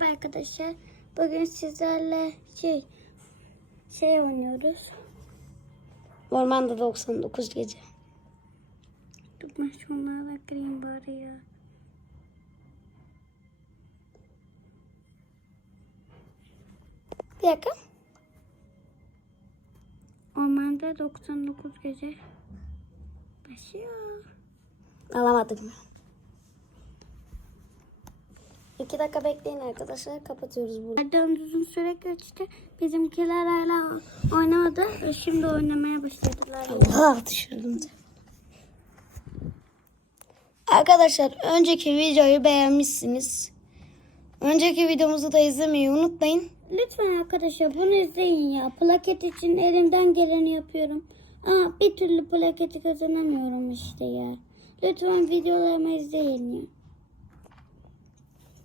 Merhaba arkadaşlar. Bugün sizlerle şey şey oynuyoruz. Ormanda 99 gece. Dur ben şunlara bakayım bari ya. Bir dakika. Ormanda 99 gece. Başlıyor. Alamadım. İki dakika bekleyin arkadaşlar. Kapatıyoruz. Nereden uzun süre geçti. Bizimkiler hala oynamadı. ve Şimdi oynamaya başladılar. Allah düşürdüm. Arkadaşlar önceki videoyu beğenmişsiniz. Önceki videomuzu da izlemeyi unutmayın. Lütfen arkadaşlar bunu izleyin ya. Plaket için elimden geleni yapıyorum. Ama bir türlü plaketi kazanamıyorum işte ya. Lütfen videolarımı izleyin ya.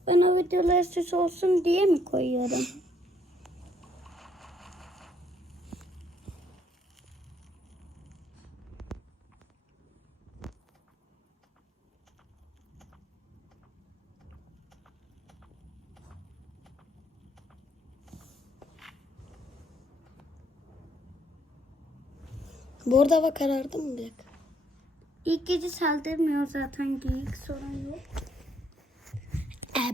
Ben o videolar süs olsun diye mi koyuyorum? Bu arada hava karardı mı bir dakika? İlk gece saldırmıyor zaten geyik sorun yok.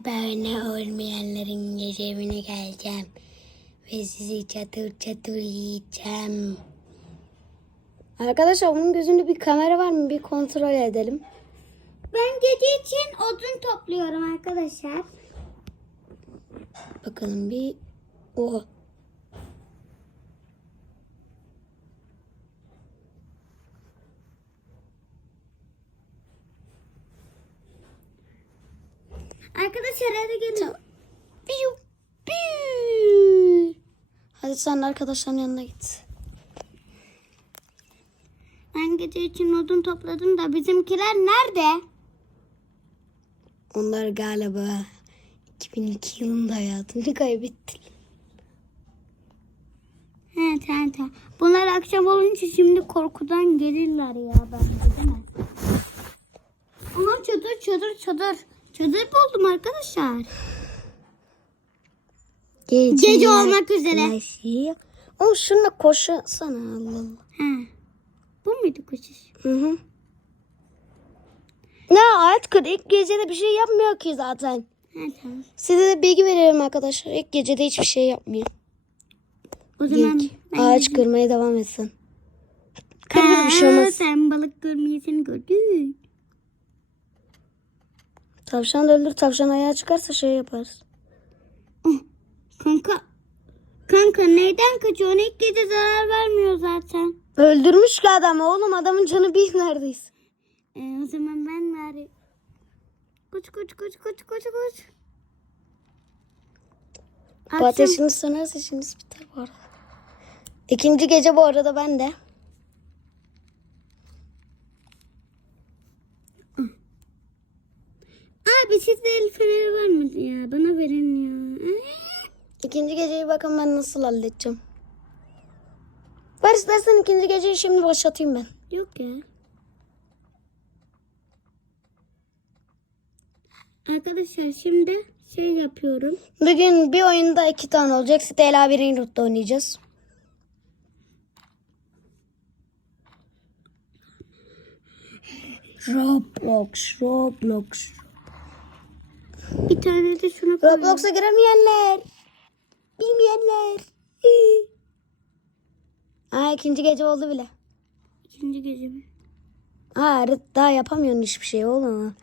Abone olmayanların gecemine geleceğim. Ve sizi çatır çatır yiyeceğim. Arkadaşlar onun gözünde bir kamera var mı? Bir kontrol edelim. Ben gece için odun topluyorum arkadaşlar. Bakalım bir... Oha. Arkadaşlar hadi gelin. Piu. Hadi sen arkadaşların yanına git. Ben gece için odun topladım da bizimkiler nerede? Onlar galiba 2002 yılında hayatını kaybettiler. He tamam tamam. Bunlar akşam olunca şimdi korkudan gelirler ya bence değil mi? Aha çadır çadır çadır. Çadır buldum arkadaşlar. Gece, Gece olmak üzere. Nasıl? Oğlum şununla koşsana Allah Allah. He. Bu muydu koşuş? Hı hı. Ne kır ilk gecede bir şey yapmıyor ki zaten. Tamam. Size de bilgi verelim arkadaşlar. İlk gecede hiçbir şey yapmıyor. O zaman İlk ağaç kırmaya devam etsin. Kır kır bir şey olmaz. Sen balık görmeyi seni gördün. Tavşan da öldür. Tavşan ayağa çıkarsa şey yaparız. Kanka. Kanka neyden kaçıyorsun? İlk gece zarar vermiyor zaten. Öldürmüş ki adamı oğlum. Adamın canı bir neredeyse. Ee, o zaman ben bari... Koş koş koş koş koş koş. Bu ateşiniz sönarsa işiniz biter bu arada. İkinci gece bu arada ben de. Abi sizde el feneri var mı ya? Bana verin ya. İkinci geceyi bakın ben nasıl halledeceğim. Var istersen ikinci geceyi şimdi başlatayım ben. Yok ya. Arkadaşlar şimdi şey yapıyorum. Bugün bir oyunda iki tane olacak. Stella birinci rutta oynayacağız. Roblox, Roblox. Bir tane de şunu koyayım. Roblox'a giremeyenler. Bilmeyenler. Aa ikinci gece oldu bile. İkinci gece mi? Aa daha yapamıyorsun hiçbir şey oğlum.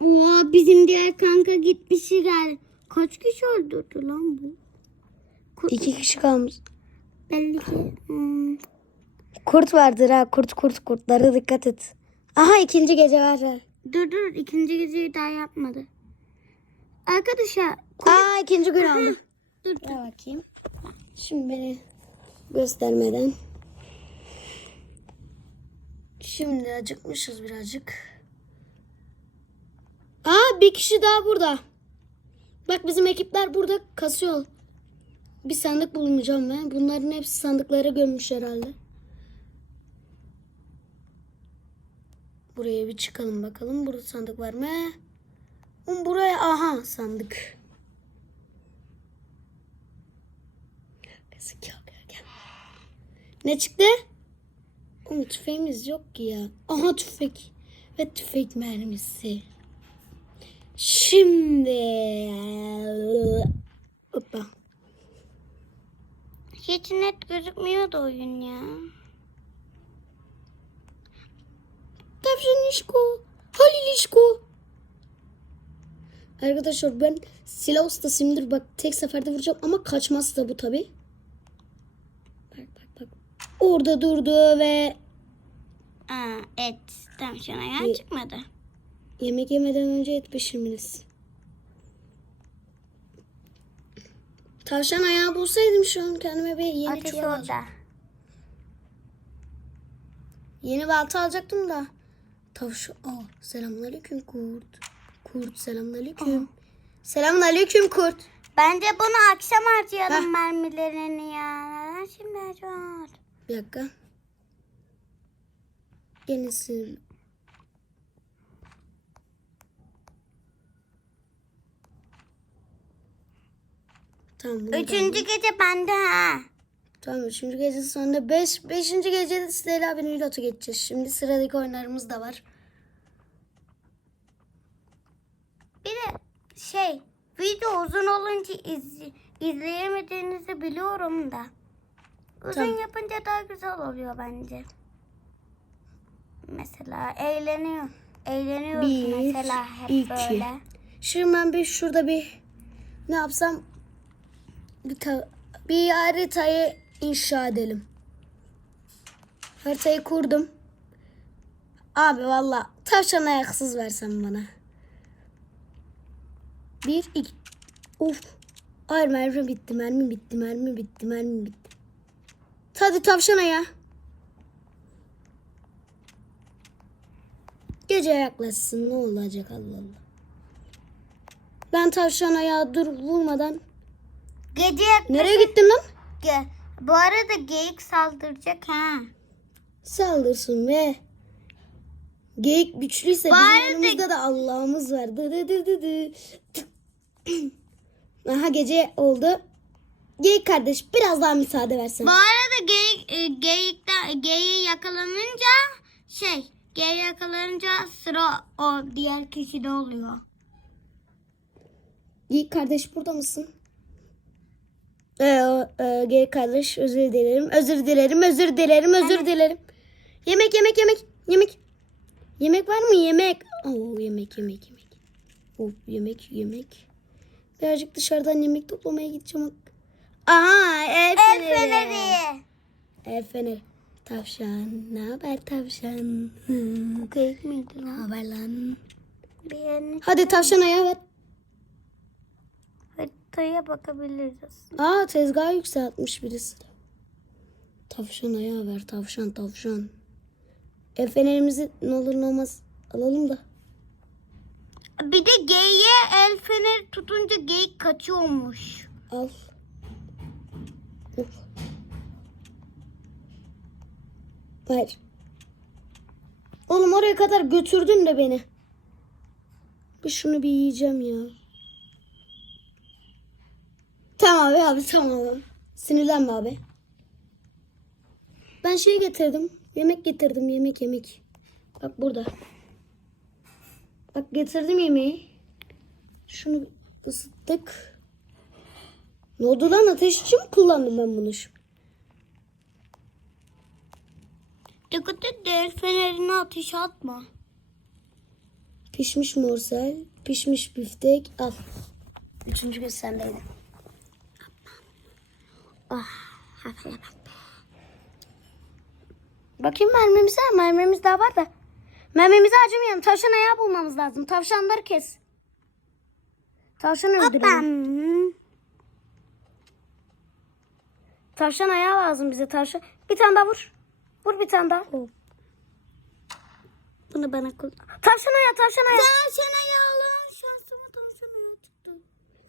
Oo bizim diğer kanka gitmişi gel. Kaç kişi öldürdü lan bu? İki kişi kalmış. Belli ki. Hmm. Kurt vardır ha kurt kurt kurtlara dikkat et. Aha ikinci gece var. var. Dur dur ikinci geceyi daha yapmadı. Arkadaşlar Aa ikinci gün oldu. dur Dur bakayım. Şimdi beni göstermeden. Şimdi acıkmışız birazcık. Aa bir kişi daha burada. Bak bizim ekipler burada kasıyor. Bir sandık bulmayacağım ben. Bunların hepsi sandıklara gömmüş herhalde. Buraya bir çıkalım bakalım. Burada sandık var mı? Oğlum buraya aha sandık. Ne çıktı? Oğlum tüfeğimiz yok ki ya. Aha tüfek. Ve tüfek mermisi. Şimdi. Hoppa. Hiç net gözükmüyordu oyun ya. Tavşan İşko. Halil İşko. Arkadaşlar ben silah ustasıyımdır. Bak tek seferde vuracağım ama kaçmaz da bu tabi. Bak bak bak. Orada durdu ve Aa, et. Tavşan ayağı Bir- çıkmadı. yemek yemeden önce et pişirmeliyiz. Tavşan ayağı bulsaydım şu an kendime bir yeni Ateş çuval orada. Yeni balta alacaktım da. Tavşan. Aa, selamünaleyküm kurt. Kurt selamünaleyküm. Selamünaleyküm kurt. Bence bunu akşam harcayalım Heh. mermilerini ya. Neden şimdi harcıyor? Bir dakika. Yenisi. Tamam. bunu Üçüncü gece bende ha. Tamam üçüncü gece sonunda beş, beşinci gecede Stella abinin lotu geçeceğiz. Şimdi sıradaki oyunlarımız da var. Bir de şey video uzun olunca iz, izleyemediğinizi biliyorum da. Uzun Tamam. yapınca daha güzel oluyor bence. Mesela eğleniyor. Eğleniyoruz Bir, mesela hep iki. böyle. Şimdi ben bir şurada bir ne yapsam bir, bir haritayı inşa edelim. Haritayı kurdum. Abi valla tavşan ayaksız versen bana. Bir, iki. Of. Hayır mermi bitti, mermi bitti, mermi bitti, mermi bitti. Hadi tavşan ayağı. Gece yaklaşsın ne olacak Allah Allah. Ben tavşan ayağı dur vurmadan. Gece Nereye gittin lan? Ge- Bu arada geyik saldıracak ha. Saldırsın be. Geyik güçlüyse Bu bizim arada- yanımızda da Allah'ımız var. Dı dı dı dı dı. Aha gece oldu. Geyik kardeş biraz daha müsaade versen. Bu arada geyik, e, geyikte, geyiği yakalanınca şey geyiği yakalanınca sıra o diğer kişide oluyor. Geyik kardeş burada mısın? Ee, e, geyik kardeş özür dilerim. Özür dilerim. Özür dilerim. Özür dilerim. Yemek yemek yemek. Yemek. Yemek var mı? Yemek. Oo yemek yemek yemek. Of yemek yemek. Birazcık dışarıdan yemek toplamaya gideceğim. Aha el El feneri. feneri. El feneri. Tavşan. Ne haber tavşan? Miydi Ne lan? haber lan? Hadi tavşan ayağı ver. Haritaya bakabiliriz. Aa tezgahı yükseltmiş birisi. Tavşan ayağı ver tavşan tavşan. El fenerimizi ne olur ne olmaz alalım da. Bir de geyiğe el feneri tutunca geyik kaçıyormuş. Al. Of. Hayır. Oğlum oraya kadar götürdün de beni. Bir şunu bir yiyeceğim ya. Tamam abi abi tamam. Sinirlenme abi. Ben şey getirdim. Yemek getirdim yemek yemek. Bak burada. Bak getirdim yemeği. Şunu ısıttık. Ne oldu lan ateş için mi kullandım ben bunu? şimdi? Dikkat et de fenerini ateşe atma. Pişmiş morsel, pişmiş biftek. Al. Üçüncü gün sendeydi. Ah, hafifle bak. Bakayım mermimize. Mermimiz daha var da. Mermimizi acımayalım. Tavşan ayağı bulmamız lazım. Tavşanları kes. Tavşan öldürelim. Ben Tavşan ayağı lazım bize. Tavşan. Bir tane daha vur. Vur bir tane daha. bunu bana kullan. Tavşan ayağı, tavşan ayağı. Tavşan ayağı.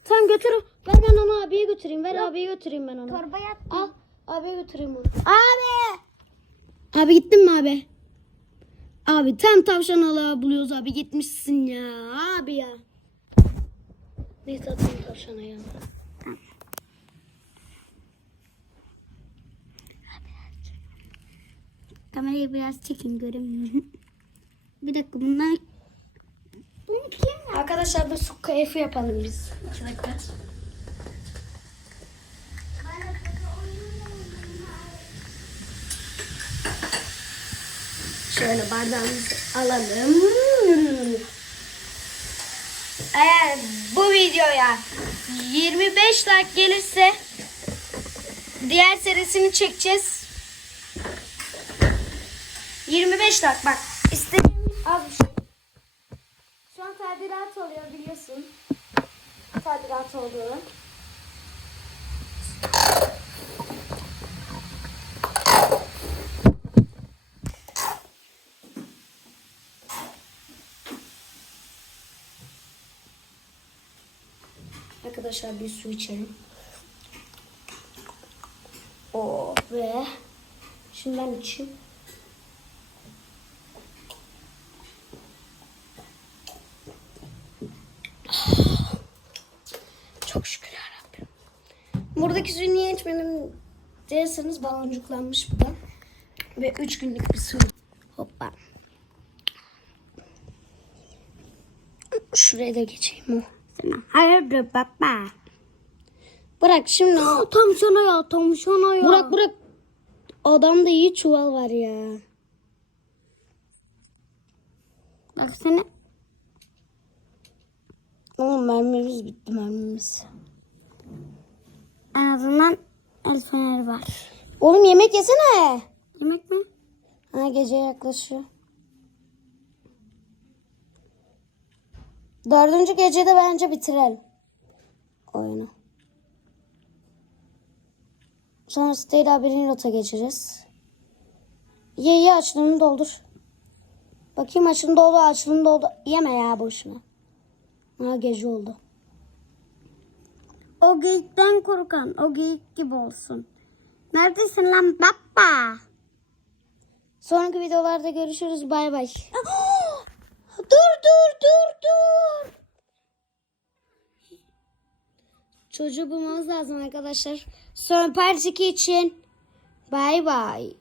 Tamam götür. Ver ben onu abiye götüreyim. Ver abiye götüreyim ben onu. Torbaya at. Al. Abiye götüreyim onu. Abi. Abi gittin mi abi? Abi tam tavşan alağı buluyoruz abi gitmişsin ya abi ya. Neyse atayım tavşana ya. Kamerayı biraz çekin göremiyorum. Bir dakika bunlar... Bunu kim Arkadaşlar bir su keyfi yapalım biz. İki dakika. Şöyle bardağımızı alalım. Eğer bu videoya 25 like gelirse diğer serisini çekeceğiz. 25 like bak istediğim az bir şey. An tadilat oluyor biliyorsun. Tadilat olduğunu. Arkadaşlar bir su içelim. O ve şimdi ben içeyim. Suyu niye içmedim derseniz baloncuklanmış bu da. Ve 3 günlük bir su. Hoppa. Şuraya da geçeyim o. Sana hayırdır baba? Bırak şimdi. Tam sana ya tam sana ya. Bırak bırak. Adamda iyi çuval var ya. Bak sana. Oğlum mermimiz bitti mermimiz. En azından el feneri var. Oğlum yemek yesene. Yemek mi? Ha gece yaklaşıyor. Dördüncü gecede bence bitirelim. Oyunu. Sonra değil haberini rota geçeceğiz. Ye ye açlığını doldur. Bakayım açlığını doldu açlığını doldu. Yeme ya boşuna. Ha gece oldu. O geyikten korkan o geyik gibi olsun. Neredesin lan baba? Sonraki videolarda görüşürüz. Bay bay. dur dur dur dur. Çocuğu bulmamız lazım arkadaşlar. Son part 2 için. Bay bay.